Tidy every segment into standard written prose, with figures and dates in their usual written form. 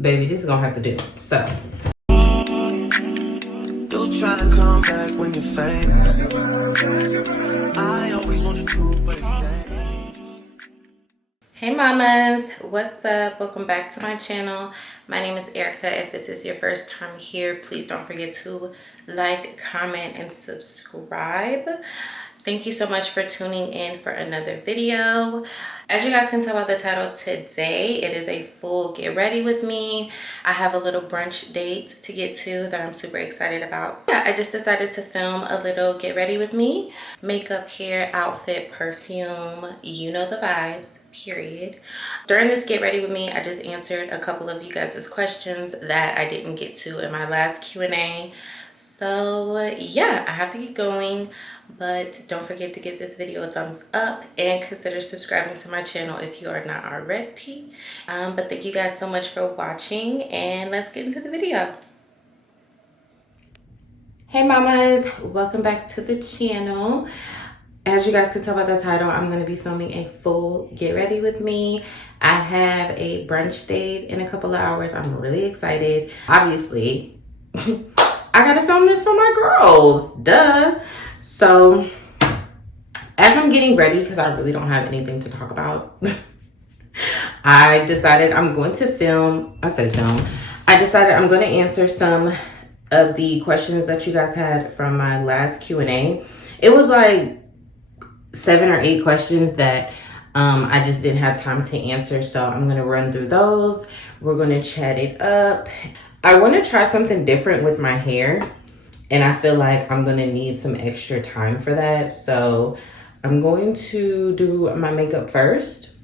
baby, this is gonna have to do. So You try to come back when you're famous. I always want to prove, but it's dangerous. hey mamas, what's up? Welcome back to my channel. My name is Erica. If this is your first time here, please don't forget to like, comment, and subscribe. Thank you so much for tuning in for another video. As you guys can tell by the title, today it is a full get ready with me. I have a little brunch date to get to that I'm super excited about. Yeah, I just decided to film a little get ready with me. Makeup, hair, outfit, perfume, you know the vibes, period. During this get ready with me, I just answered a couple of you guys' questions that I didn't get to in my last Q&A. So yeah, I have to keep going. But don't forget to give this video a thumbs up and consider subscribing to my channel if you are not already. But thank you guys so much for watching, and let's get into the video. Hey mamas, welcome back to the channel. As you guys can tell by the title, I'm going to be filming a full get ready with me. I have a brunch date in a couple of hours. I'm really excited. Obviously, I gotta film this for my girls, duh. So as I'm getting ready, because I really don't have anything to talk about, I decided I'm going to film. I decided I'm going to answer some of the questions that you guys had from my last Q&A. It was like 7 or 8 questions that I just didn't have time to answer. So I'm going to run through those. We're going to chat it up. I want to try something different with my hair. And I feel like I'm going to need some extra time for that. So I'm going to do my makeup first,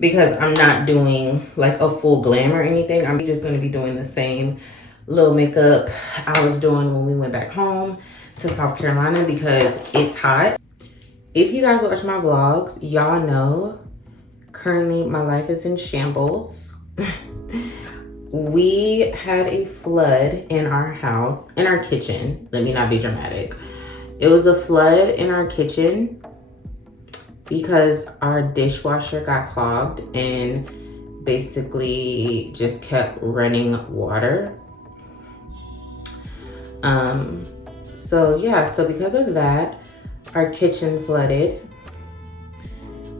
because I'm not doing like a full glam or anything. I'm just going to be doing the same little makeup I was doing when we went back home to South Carolina because it's hot. If you guys watch my vlogs, y'all know currently my life is in shambles. We had a flood in our house, in our kitchen. Let me not be dramatic. It was a flood in our kitchen because our dishwasher got clogged and basically just kept running water. So because of that, our kitchen flooded.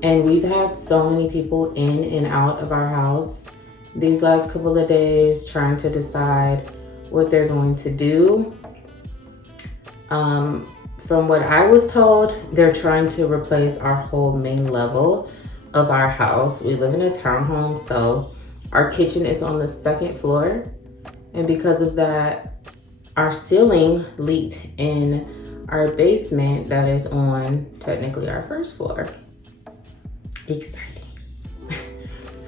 And we've had so many people in and out of our house these last couple of days trying to decide what they're going to do. From what I was told, they're trying to replace our whole main level of our house. We live in a townhome, so our kitchen is on the 2nd floor. And because of that, our ceiling leaked in our basement that is on technically our 1st floor. Exciting.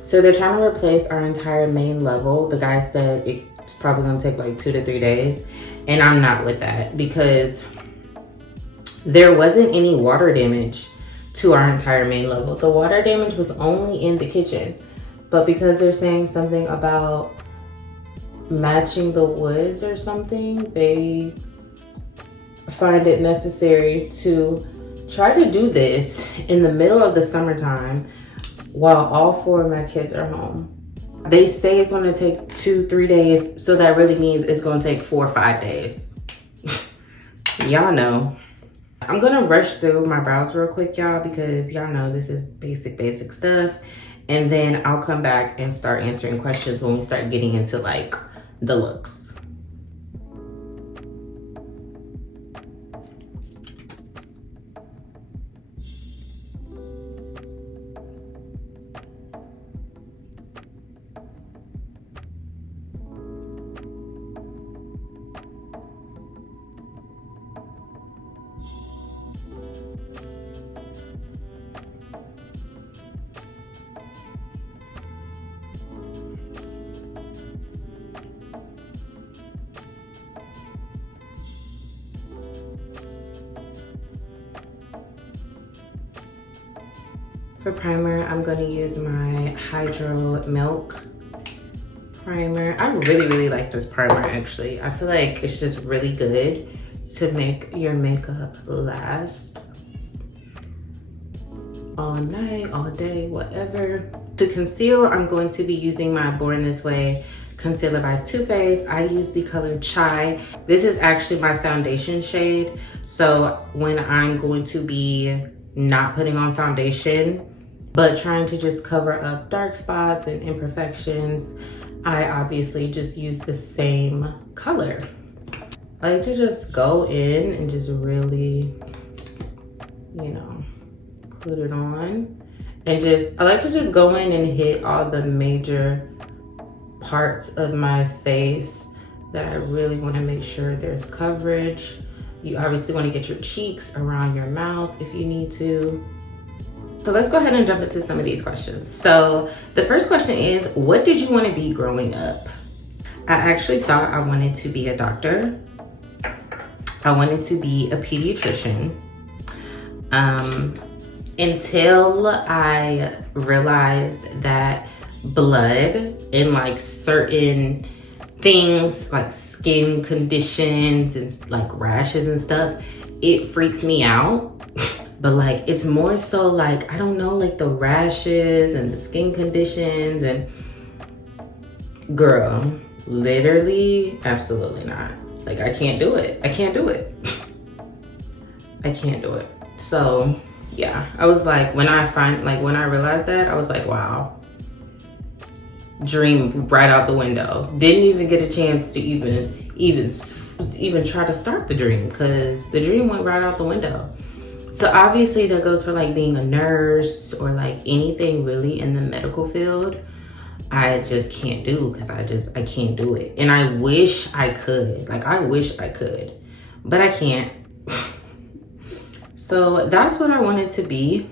So they're trying to replace our entire main level. The guy said it's probably gonna take like 2 to 3 days. And I'm not with that because there wasn't any water damage to our entire main level. The water damage was only in the kitchen. But because they're saying something about matching the woods or something, they find it necessary to try to do this in the middle of the summertime while all 4 of my kids are home. They say it's gonna take 2-3 days, so that really means it's gonna take 4 or 5 days. Y'all know. I'm gonna rush through my brows real quick, y'all, because y'all know this is basic stuff. And then I'll come back and start answering questions when we start getting into like the looks. For primer, I'm going to use my Hydro Milk primer. I really like this primer actually. I feel like it's just really good to make your makeup last all night, all day, whatever. To conceal, I'm going to be using my Born This Way concealer by Too Faced. I use the color Chai. This is actually my foundation shade. So when I'm going to be not putting on foundation, but trying to just cover up dark spots and imperfections, I obviously just use the same color. I like to just go in and just really, you know, put it on. And I like to just go in and hit all the major parts of my face that I really want to make sure there's coverage. You obviously want to get your cheeks around your mouth if you need to. So let's go ahead and jump into some of these questions. So the first question is, what did you want to be growing up? I actually thought I wanted to be a doctor. I wanted to be a pediatrician. Until I realized that blood and like certain things like skin conditions and like rashes and stuff, it freaks me out. But like, it's more so like, I don't know, like the rashes and the skin conditions and girl, literally, absolutely not. Like, I can't do it. I can't do it. I can't do it. So yeah, I was like, when I realized that, I was like, wow, dream right out the window. Didn't even get a chance to even try to start the dream, because the dream went right out the window. So obviously that goes for like being a nurse or like anything really in the medical field. I just can't do, because I can't do it. And I wish I could, but I can't. So that's what I wanted to be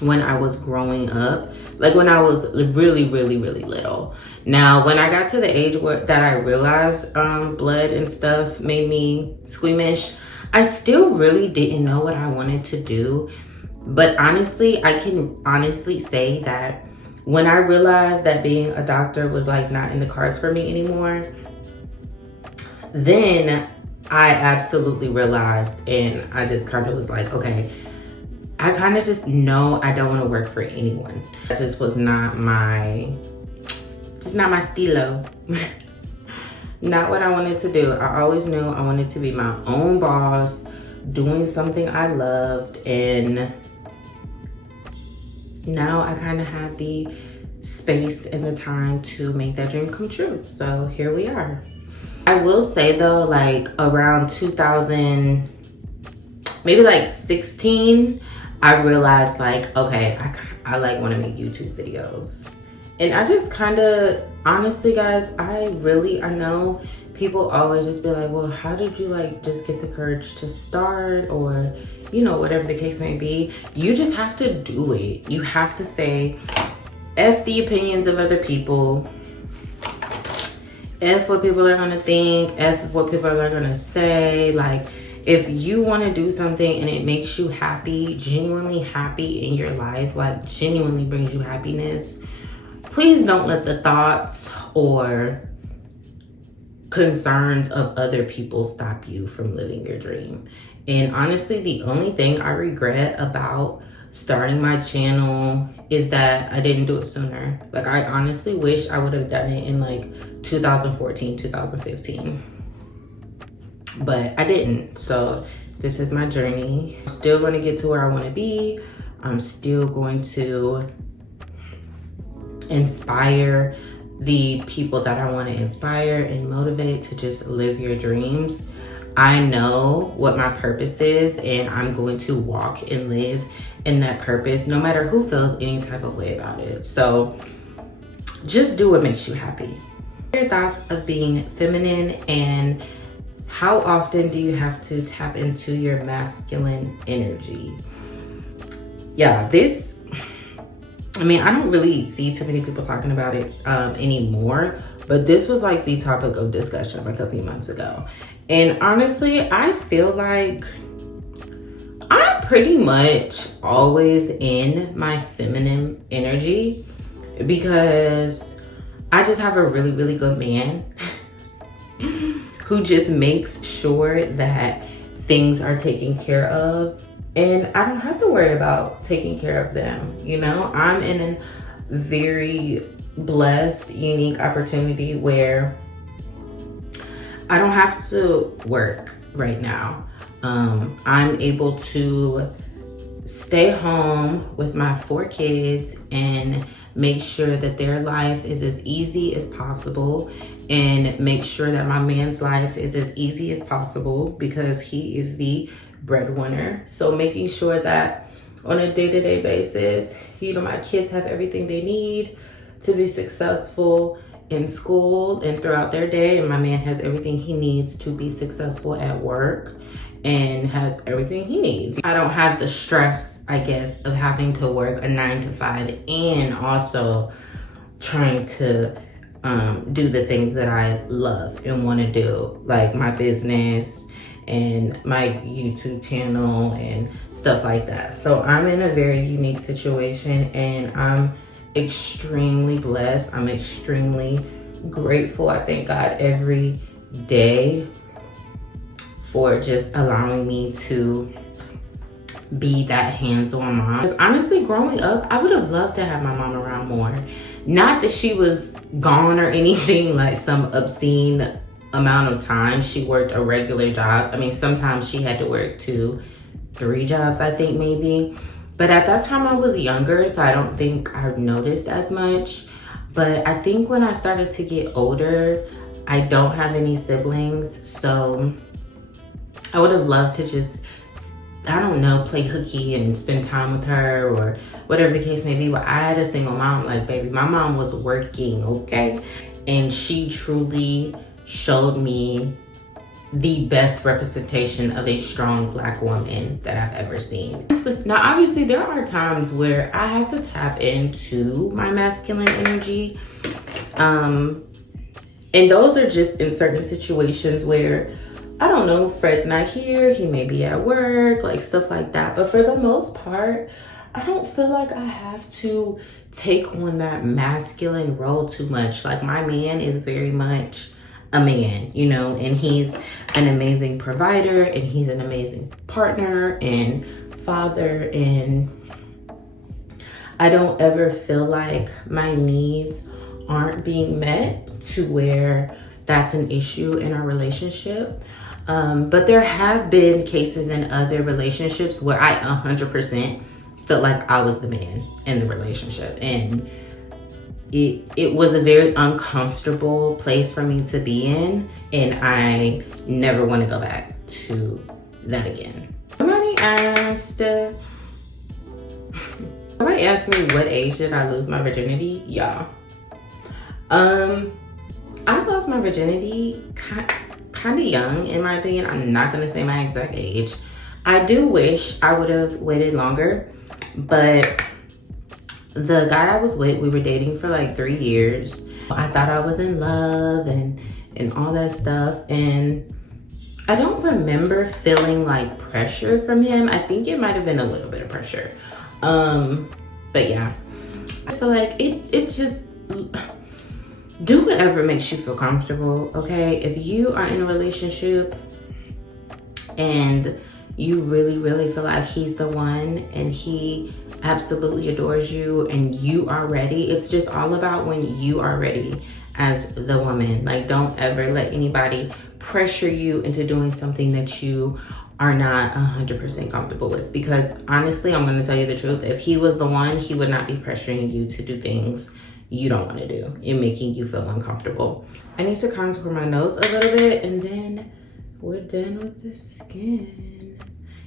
when I was growing up, like when I was really, really, really little. Now, when I got to the age that I realized blood and stuff made me squeamish, I still really didn't know what I wanted to do. But honestly, I can honestly say that when I realized that being a doctor was like not in the cards for me anymore, then I absolutely realized, and I just kind of was like, okay, I kind of just know I don't want to work for anyone. That just was not my stilo. Not what I wanted to do. I always knew I wanted to be my own boss, doing something I loved, and now I kind of have the space and the time to make that dream come true. So here we are. I will say though, like around 2000, maybe like 16, I realized like, okay, I like want to make YouTube videos. And I just kind of, honestly guys, I know people always just be like, well, how did you like just get the courage to start, or, you know, whatever the case may be. You just have to do it. You have to say, F the opinions of other people. F what people are gonna think, F what people are gonna say. Like, if you wanna do something and it makes you happy, genuinely happy in your life, like genuinely brings you happiness, please don't let the thoughts or concerns of other people stop you from living your dream. And honestly, the only thing I regret about starting my channel is that I didn't do it sooner. Like, I honestly wish I would have done it in like 2014, 2015. But I didn't. So this is my journey. I'm still going to get to where I want to be. I'm still going to inspire the people that I want to inspire and motivate to just live your dreams. I know what my purpose is, and I'm going to walk and live in that purpose, no matter who feels any type of way about it. So just do what makes you happy. Your thoughts of being feminine, and how often do you have to tap into your masculine energy? Yeah, I mean, I don't really see too many people talking about it anymore, but this was like the topic of discussion like a few months ago. And honestly, I feel like I'm pretty much always in my feminine energy, because I just have a really, really good man who just makes sure that things are taken care of. And I don't have to worry about taking care of them. You know, I'm in very blessed, unique opportunity where I don't have to work right now. I'm able to stay home with my 4 kids and make sure that their life is as easy as possible, and make sure that my man's life is as easy as possible because he is the breadwinner. So making sure that on a day-to-day basis, you know, my kids have everything they need to be successful in school and throughout their day, and my man has everything he needs to be successful at work and has everything he needs. I don't have the stress, I guess, of having to work a 9 to 5 and also trying to do the things that I love and want to do, like my business and my YouTube channel and stuff like that. So I'm in a very unique situation, and I'm extremely blessed. I'm extremely grateful. I thank God every day for just allowing me to be that hands-on mom. Because honestly, growing up, I would have loved to have my mom around more. Not that she was gone or anything, like some obscene amount of time. She worked a regular job. I mean, sometimes she had to work 2, 3 jobs, I think maybe. But at that time I was younger, so I don't think I noticed as much. But I think when I started to get older, I don't have any siblings, so I would have loved to just, I don't know, play hooky and spend time with her or whatever the case may be. But I had a single mom. Like, baby, my mom was working, okay? And she truly showed me the best representation of a strong Black woman that I've ever seen. Now, obviously, there are times where I have to tap into my masculine energy. And those are just in certain situations where, I don't know, Fred's not here, he may be at work, like stuff like that. But for the most part, I don't feel like I have to take on that masculine role too much. Like, my man is very much a man, you know, and he's an amazing provider, and he's an amazing partner and father, and I don't ever feel like my needs aren't being met to where that's an issue in our relationship. But there have been cases in other relationships where I 100% felt like I was the man in the relationship, and it was a very uncomfortable place for me to be in, and I never want to go back to that again. Somebody asked me what age did I lose my virginity, y'all. I lost my virginity kind of young, in my opinion. I'm not gonna say my exact age. I do wish I would have waited longer, but the guy I was with, we were dating for like 3 years. I thought I was in love and all that stuff, and I don't remember feeling like pressure from him. I think it might have been a little bit of pressure. But yeah, I feel like it just, do whatever makes you feel comfortable, okay? If you are in a relationship and you really, really feel like he's the one and he absolutely adores you and you are ready, it's just all about when you are ready as the woman. Like, don't ever let anybody pressure you into doing something that you are not 100% comfortable with. Because honestly, I'm gonna tell you the truth, if he was the one, he would not be pressuring you to do things you don't want to do and making you feel uncomfortable. I need to contour my nose a little bit, and then we're done with the skin.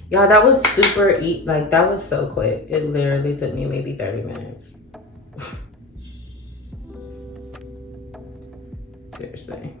Y'all, that was super like that was so quick. It literally took me maybe 30 minutes. Seriously.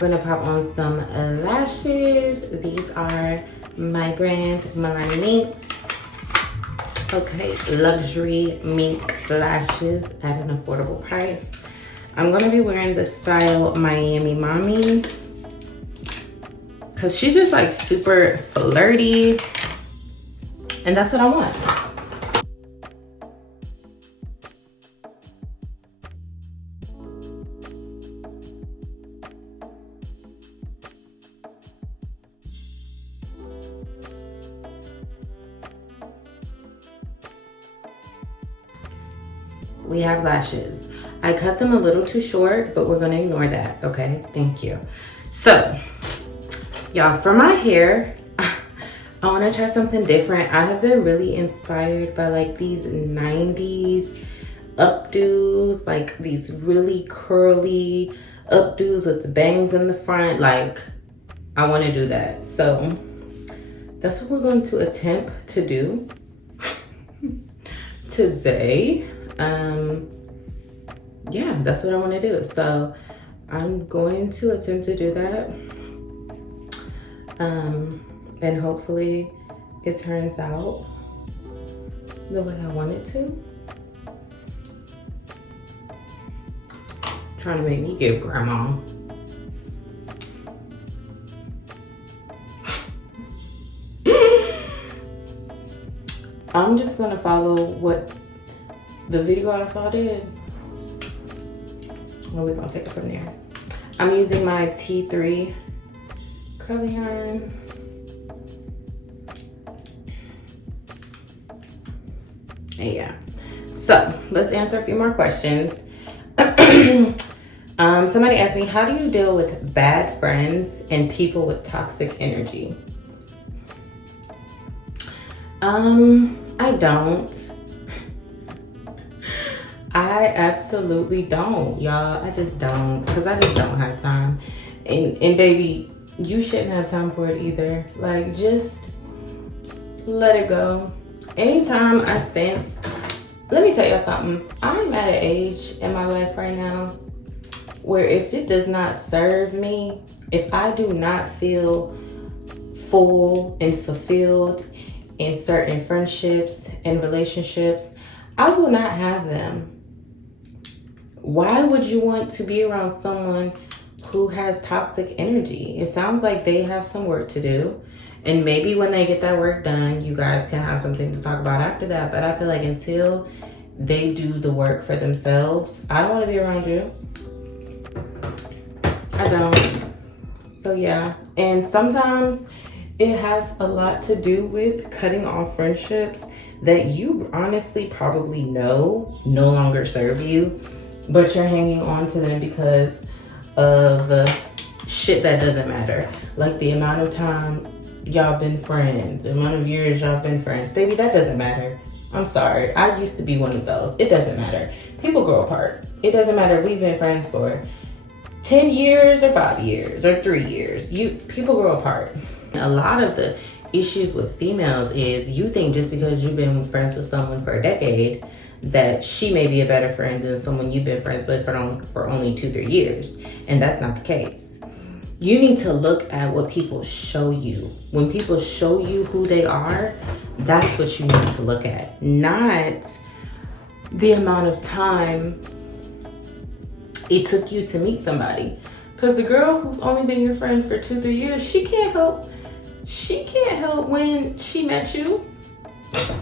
I'm gonna pop on some lashes. These are my brand MEILANI Minks. Okay, luxury mink lashes at an affordable price. I'm gonna be wearing the style Miami Mommy because she's just like super flirty, and that's what I want. we have lashes. I cut them a little too short, but we're gonna ignore that, okay? Thank you. So, y'all, for my hair, I wanna try something different. I have been really inspired by like these 90s updos, like these really curly updos with the bangs in the front. Like, I wanna do that. So, that's what we're going to attempt to do today. Yeah, that's what I want to do. So I'm going to attempt to do that. And hopefully it turns out the way I want it to. Trying to make me give grandma. I'm just gonna follow what the video I saw did. And we're gonna take it from there. I'm using my T3 curling iron. Yeah. So let's answer a few more questions. Somebody asked me, how do you deal with bad friends and people with toxic energy? I don't. I absolutely don't, y'all. I just don't, because I just don't have time. And baby, you shouldn't have time for it either. Like, just let it go. Anytime I sense, let me tell y'all something. I'm at an age in my life right now where if it does not serve me, if I do not feel full and fulfilled in certain friendships and relationships, I will not have them. Why would you want to be around someone who has toxic energy? It sounds like they have some work to do. And maybe when they get that work done, you guys can have something to talk about after that. But I feel like until they do the work for themselves, I don't want to be around you. I don't. So yeah. And sometimes it has a lot to do with cutting off friendships that you honestly probably know no longer serve you, but you're hanging on to them because of shit that doesn't matter. Like the amount of time y'all been friends, the amount of years y'all been friends. Baby, that doesn't matter. I'm sorry. I used to be one of those. It doesn't matter. People grow apart. It doesn't matter if we've been friends for 10 years or 5 years or 3 years. People grow apart. A lot of the issues with females is you think just because you've been friends with someone for a decade that she may be a better friend than someone you've been friends with for only 2-3 years. And that's not the case. You need to look at what people show you. When people show you who they are, that's what you need to look at. Not the amount of time it took you to meet somebody. Because the girl who's only been your friend for 2-3 years, she can't help when she met you.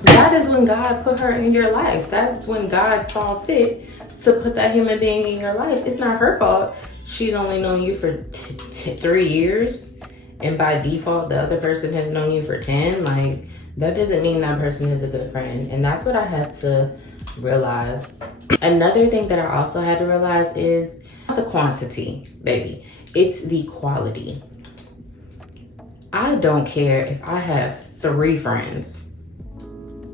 That is when God put her in your life. That's when God saw fit to put that human being in your life. It's not her fault. She's only known you for 3 years, and by default, the other person has known you for 10. Like, that doesn't mean that person is a good friend. And that's what I had to realize. Another thing that I also had to realize is not the quantity, baby. It's the quality. I don't care if I have 3 friends.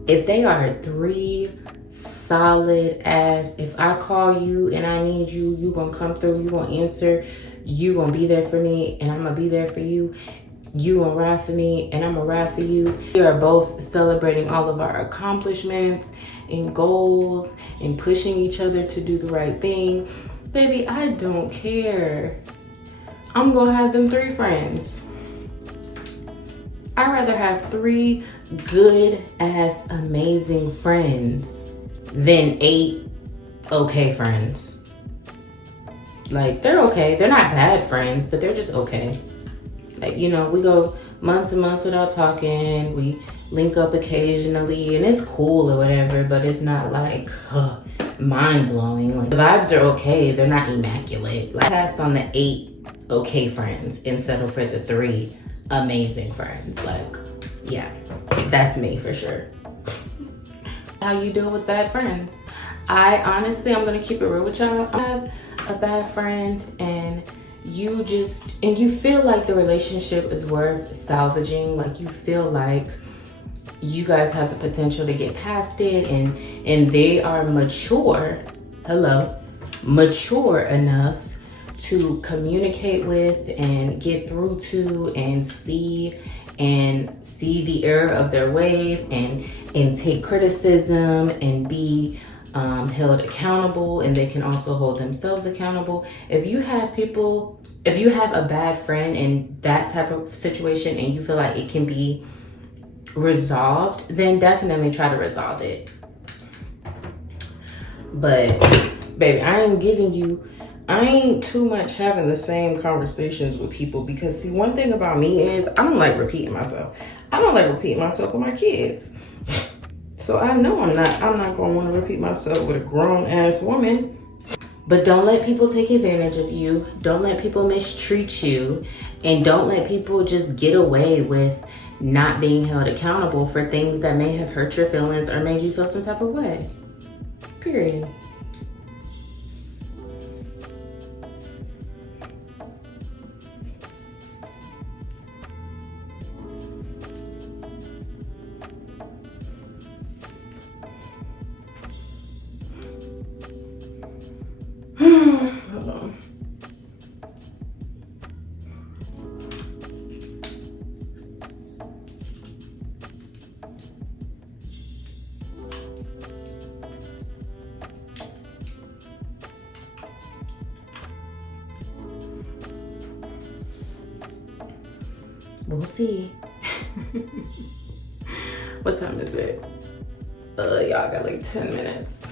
If they are 3 solid ass, if I call you and I need you, you gonna come through, you gonna answer, you gonna be there for me, and I'm gonna be there for you. You gonna ride for me, and I'm gonna ride for you. We are both celebrating all of our accomplishments and goals and pushing each other to do the right thing. Baby, I don't care. I'm gonna have them 3 friends. I'd rather have 3 good ass amazing friends than 8 okay friends. Like, they're okay. They're not bad friends, but they're just okay. Like, you know, we go months and months without talking. We link up occasionally, and it's cool or whatever, but it's not like mind-blowing. Like, the vibes are okay. They're not immaculate. Like, pass on the 8 okay friends and settle for the 3 amazing friends. Like, yeah, that's me for sure. How you deal with bad friends? I honestly, I'm gonna keep it real with y'all. I have a bad friend and you feel like the relationship is worth salvaging. Like you feel like you guys have the potential to get past it, and they are mature enough to communicate with and get through to and see the error of their ways and take criticism and be held accountable, and they can also hold themselves accountable. If you have a bad friend in that type of situation and you feel like it can be resolved, then definitely try to resolve it. But baby, I ain't too much having the same conversations with people, because see, one thing about me is I don't like repeating myself. I don't like repeating myself with my kids. So I know I'm not gonna want to repeat myself with a grown ass woman. But don't let people take advantage of you. Don't let people mistreat you. And don't let people just get away with not being held accountable for things that may have hurt your feelings or made you feel some type of way. Period. Hold on. We'll see. What time is it? Y'all got like 10 minutes.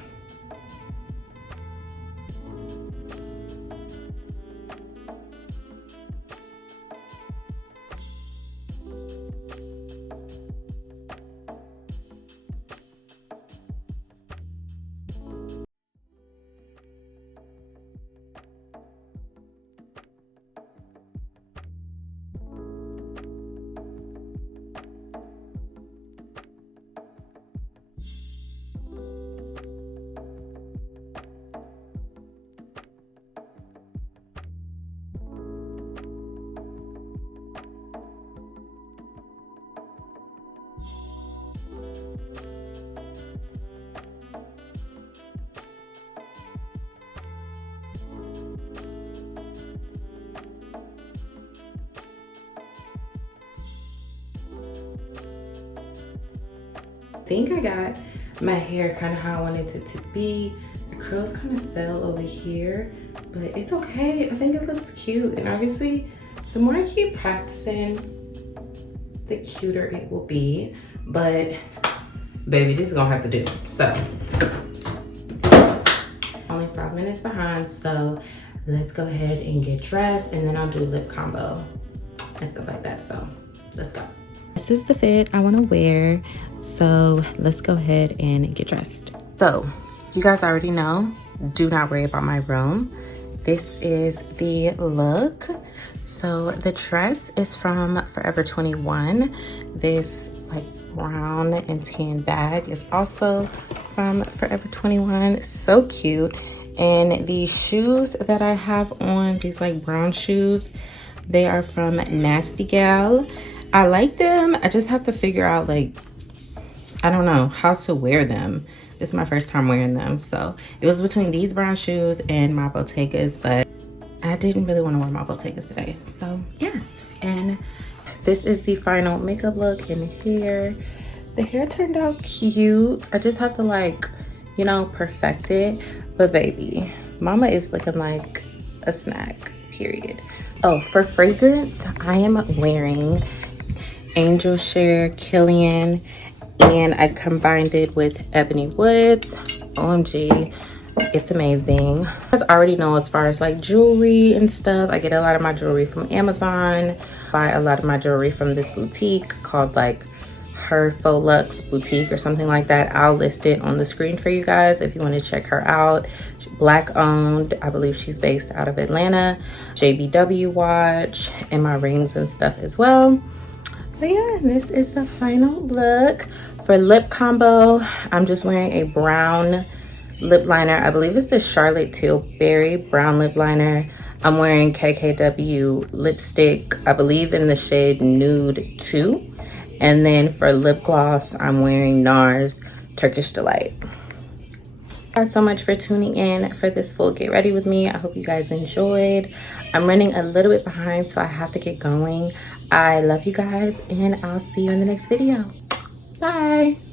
I think I got my hair kind of how I wanted it to be. The curls kind of fell over here, but it's okay. I think it looks cute, and obviously the more I keep practicing, the cuter it will be. But baby, this is gonna have to do. So only 5 minutes behind, so let's go ahead and get dressed, and then I'll do lip combo and stuff like that. So let's go. This is the fit I want to wear, so let's go ahead and get dressed. So you guys already know, do not worry about my room. This is the look. So the dress is from Forever 21. This like brown and tan bag is also from Forever 21. So cute. And the shoes that I have on, these like brown shoes, they are from Nasty Gal. I like them. I just have to figure out, like, I don't know how to wear them. This is my first time wearing them. So it was between these brown shoes and my Bottegas, but I didn't really want to wear my Bottegas today. So yes, and this is the final makeup look and hair. The hair turned out cute. I just have to, like, you know, perfect it. But baby, mama is looking like a snack, period. Oh, for fragrance, I am wearing Angel Share Killian, and I combined it with Ebony Woods. OMG, it's amazing. I guys already know, as far as like jewelry and stuff, I get a lot of my jewelry from Amazon. Buy a lot of my jewelry from this boutique called like Her PHOX Boutique or something like that. I'll list it on the screen for you guys if you want to check her out. Black owned. I believe she's based out of Atlanta. JBW watch, and my rings and stuff as well. But yeah, this is the final look. For lip combo, I'm just wearing a brown lip liner. I believe it's the Charlotte Tilbury brown lip liner. I'm wearing KKW lipstick, I believe in the shade Nude 2. And then for lip gloss, I'm wearing NARS Turkish Delight. Thank you guys so much for tuning in for this full get ready with me. I hope you guys enjoyed. I'm running a little bit behind, so I have to get going. I love you guys, and I'll see you in the next video. Bye.